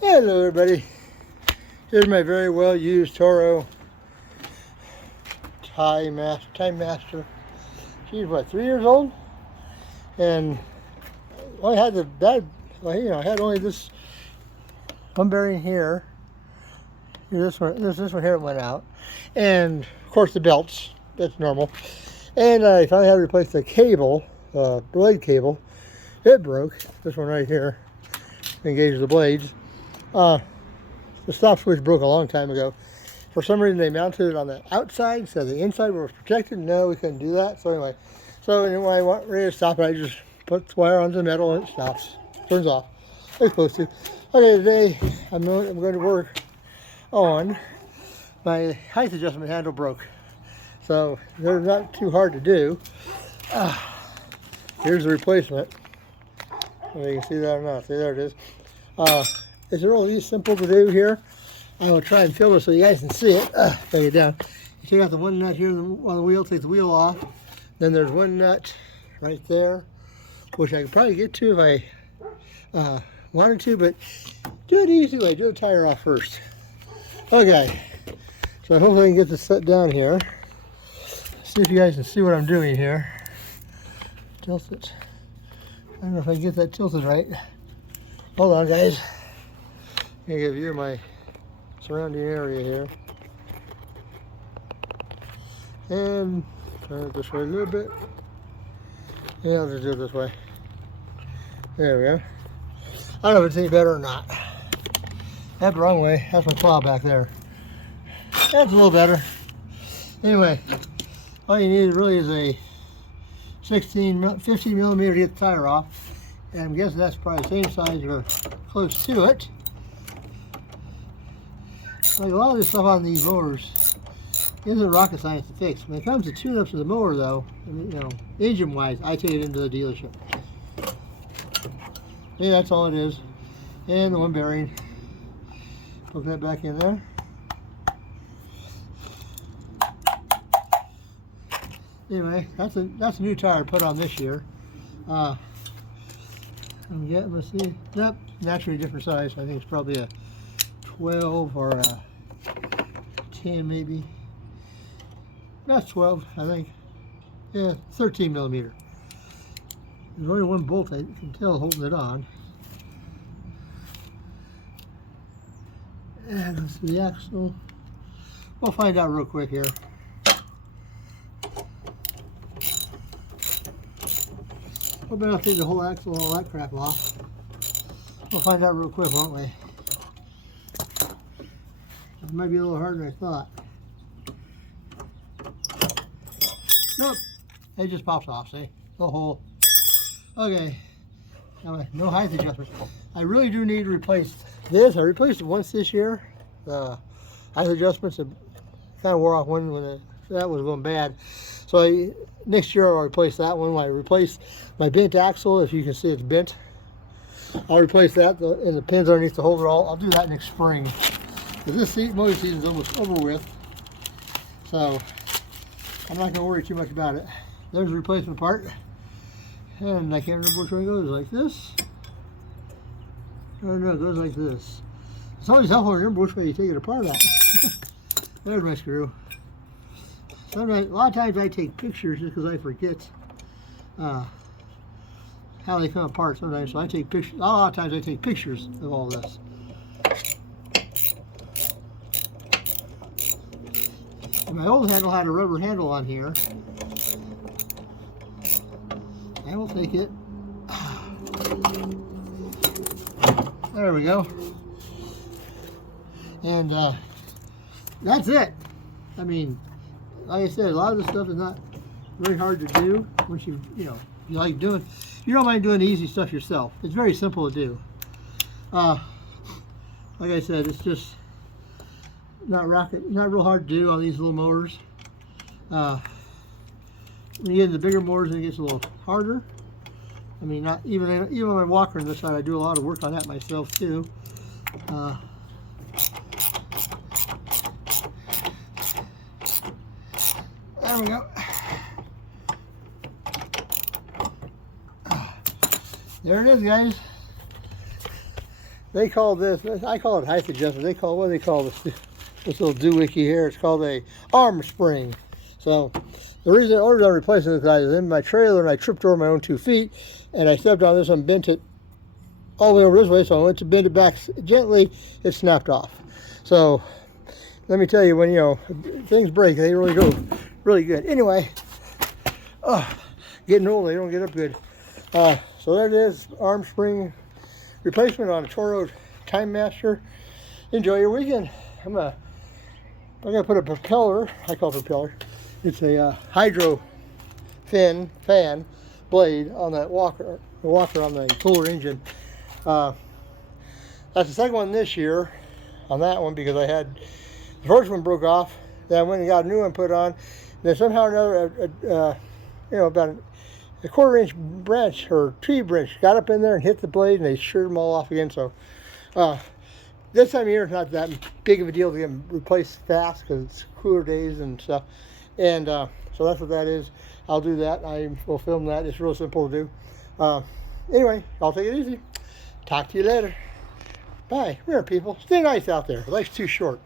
Hello everybody, here's my very well used Toro Time Master. She's what, 3 years old? And I had the bad, I had only this one bearing here. This one here went out. And of course the belts, that's normal. And I finally had to replace the cable, blade cable. It broke, this one right here, engages the blades. The stop switch broke a long time ago. For some reason they mounted it on the outside, so the inside was protected. No, we couldn't do that. So anyway, when I want ready to stop it, I just put the wire onto the metal and it stops. Turns off. It's supposed to. Okay, today I'm going to work on my height adjustment handle broke. So they're not too hard to do. Here's the replacement. Whether you can see that or not. See, there it is. It's really simple to do here. I will try and film it so you guys can see it. Take it down. You take out the one nut here on the wheel, take the wheel off. Then there's one nut right there, which I could probably get to if I wanted to, but do it easy way. Do the tire off first. Okay, so hopefully I can get this set down here. See if you guys can see what I'm doing here. Tilt it. I don't know if I can get that tilted right. Hold on, guys. I'm going to give you my surrounding area here. And turn it this way a little bit. Yeah, I'll just do it this way. There we go. I don't know if it's any better or not. That's the wrong way. That's my claw back there. That's a little better. Anyway, all you need really is a 15 millimeter to get the tire off. And I'm guessing that's probably the same size or close to it. Like a lot of this stuff on these mowers isn't rocket science to fix. When it comes to tune-ups of the mower, though, engine-wise, I take it into the dealership. Yeah, that's all it is. And the one bearing. Poke that back in there. Anyway, that's a new tire put on this year. Let's see. Yep, naturally different size. I think it's probably a 12 or a 10 maybe. That's 12, I think. Yeah, 13 millimeter. There's only one bolt I can tell holding it on. And let's see the axle. We'll find out real quick here. Hope I don't take the whole axle and all that crap off. We'll find out real quick, won't we? It might be a little harder than I thought. Nope. It just pops off, see? The hole. Okay. Now, no height adjustment. I really do need to replace this. I replaced it once this year. The height adjustments kind of wore off when that was going bad. So next year I'll replace that one. When I replace my bent axle, if you can see it's bent, I'll replace that and the pins underneath to hold it all. I'll do that next spring. This motor season is almost over with, so I'm not going to worry too much about it. There's the replacement part, and I can't remember which way it goes. Like this? No, it goes like this. It's always helpful to remember which way you take it apart at. There's my screw. Sometimes, a lot of times I take pictures just because I forget how they come apart sometimes. So I take pictures. A lot of times I take pictures of all this. And my old handle had a rubber handle on here. I will take it. There we go. And that's it. I mean, like I said, a lot of this stuff is not very hard to do once you like doing. You don't mind doing the easy stuff yourself. It's very simple to do. Like I said, it's just not real hard to do on these little mowers. When you get into bigger mowers, it gets a little harder. I mean, not even on my walker on this side, I do a lot of work on that myself too. There we go. There it is, guys. They call this, I call it height adjustment. What do they call this little doohickey here? It's called a arm spring. So the reason I'm replacing this guy is in my trailer and I tripped over my own 2 feet and I stepped on this and bent it all the way over this way. So I went to bend it back gently, it snapped off. So let me tell you, when things break, they really go really good. Anyway, getting old, they don't get up good. So there it is, arm spring replacement on a Toro Time Master. Enjoy your weekend. I'm gonna put a propeller. I call it propeller. It's a hydro fan blade on that walker on the cooler engine. That's the second one this year on that one, because I had the first one broke off. Then I went and got a new one put on. Then somehow or another, about a 1/4-inch branch or tree branch got up in there and hit the blade, and they sheared them all off again. So this time of year, it's not that big of a deal to get them replaced fast because it's cooler days and stuff. And so that's what that is. I'll do that. I will film that. It's real simple to do. Anyway, I'll take it easy. Talk to you later. Bye. Remember, people, stay nice out there. Life's too short.